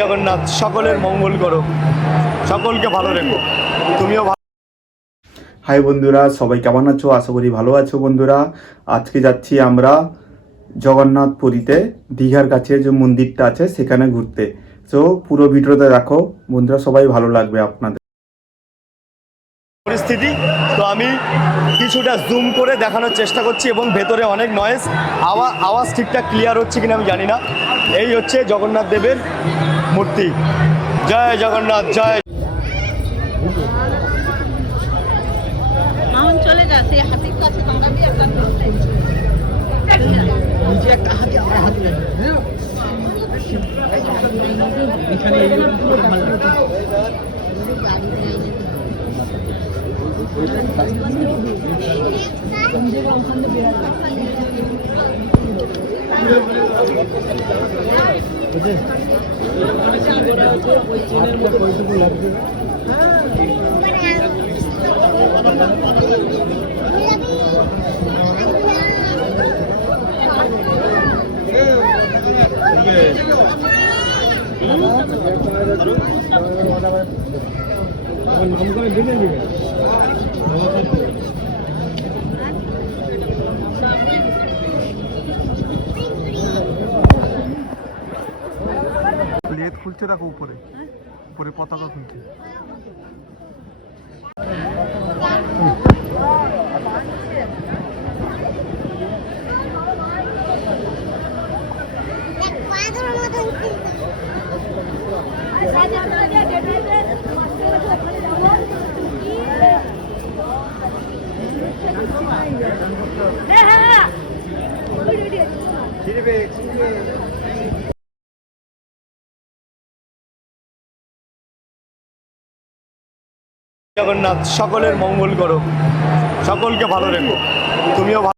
জগন্নাথ সকলের মঙ্গল করো, সকলকে ভালো রেখো, তুমিও ভালো। হাই বন্ধুরা, সবাই কেমন আছো? আশা করি ভালো আছো বন্ধুরা। আজকে যাচ্ছি আমরা জগন্নাথ পুরীতে, দীঘার কাছে যে মন্দিরটা আছে সেখানে ঘুরতে। তো পুরো ভিডিওতে দেখো বন্ধুরা, সবাই ভালো লাগবে আপনাদের। পরিস্থিতি তো আমি কিছুটা জুম করে দেখানোর চেষ্টা করছি এবং ভেতরে অনেক নয়েজ, আওয়াজ ঠিকঠাক ক্লিয়ার হচ্ছে কিনা আমি জানি না। এই হচ্ছে জগন্নাথ দেবের মূর্তি। জয় জগন্নাথ, জয়। চলে যা, সেই হাতির কাছে দাঁড়াবি, একটা নিচে একটা হাতি, আমার হাতি লাগবে এখানে। লেদ খুলছে, দেখো উপরে উপরে পতাকা খুলছে। জগন্নাথ সকলের মঙ্গল করো, সকলকে ভালো রেখো, তুমিও ভালো।